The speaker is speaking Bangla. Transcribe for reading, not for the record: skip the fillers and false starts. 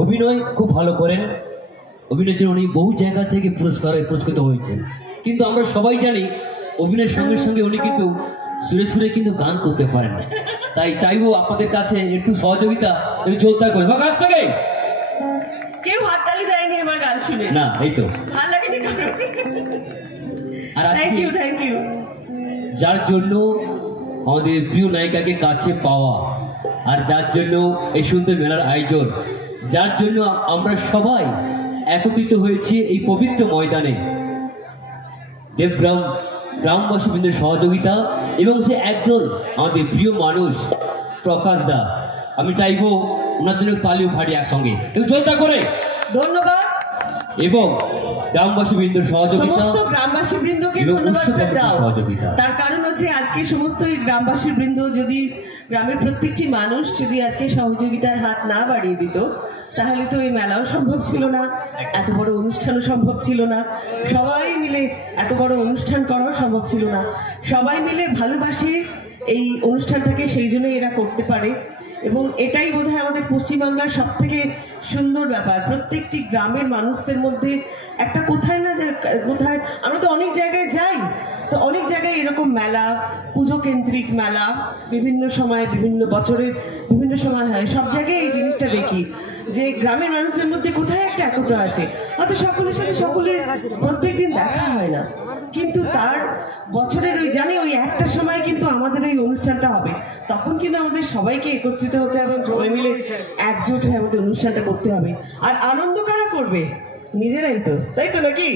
অভিনয় খুব ভালো করেন, অভিনয়ের জন্য উনি বহু জায়গা থেকে পুরস্কৃত হয়েছেন। কিন্তু আমরা সবাই জানি অভিনয়ের সঙ্গে সঙ্গে উনি কিন্তু সুরে সুরে কিন্তু গান করতে পারেন না। তাই চাইবো আপনাদের কাছে একটু সহযোগিতা, একটু জোরদার করে কাছ থেকে। কেউ হাততালি দেয়নি আমার গান শুনে না, এই তো ভালো লাগেনি। আর থ্যাংক ইউ। যার জন্য আমাদের প্রিয় নায়িকাকে কাছে পাওয়া, আর যার জন্য এই সুন্দর মেলার আয়োজন, যার জন্য আমরা সবাই একত্রিত হয়েছি এই পবিত্র ময়দানে, দেবগ্রাম গ্রামবাসী বৃন্দের সহযোগিতা এবং সে একজন আমাদের প্রিয় মানুষ প্রকাশ দা। আমি চাইবো ওনার জন্য তালিও ফাটি একসঙ্গে জোরদার করে। ধন্যবাদ। এবং গ্রামবাসী বৃন্দের সহযোগিতা, সমস্ত গ্রামবাসী বৃন্দকে ধন্যবাদটা চাও। তার কারণ হচ্ছে আজকে সমস্ত গ্রামবাসী বৃন্দ যদি, গ্রামের প্রত্যেকটি মানুষ যদি আজকে সহযোগিতার হাত না বাড়িয়ে দিত, তাহলে তো এই মেলাও সম্ভব ছিল না, এত বড় অনুষ্ঠানও সম্ভব ছিল না, সবাই মিলে এত বড় অনুষ্ঠান করাও সম্ভব ছিল না। সবাই মিলে ভালোবাসে এই অনুষ্ঠানটাকে, সেই জন্যই এরা করতে পারে। এবং এটাই বোধহয় আমাদের পশ্চিমবাংলার সব থেকে সুন্দর ব্যাপার, প্রত্যেকটি গ্রামের মানুষদের মধ্যে একটা কোথায় না কোথায়, আমরা তো অনেক জায়গায় যাই, তো অনেক জায়গায় এরকম মেলা, পুজো কেন্দ্রিক মেলা বিভিন্ন সময়, বিভিন্ন বছরের বিভিন্ন সময় হয়, সব জায়গায় এই জিনিসটা দেখি যে গ্রামের মানুষদের মধ্যে কোথায় একটা একতা আছে। হয়তো সকলের সাথে সকলের প্রত্যেকদিন দেখা হয় না, কিন্তু তার বছরের ওই একটা সময় কিন্তু আমাদের এই অনুষ্ঠানটা হবে, তখন কিন্তু আমাদের সবাইকে একত্রিত হতে হবে, সবাই মিলে একজোট হয়ে আমাদের অনুষ্ঠানটা করতে হবে। আর আনন্দ কারা করবে? নিজেরাই তো, তাই তো নাকি?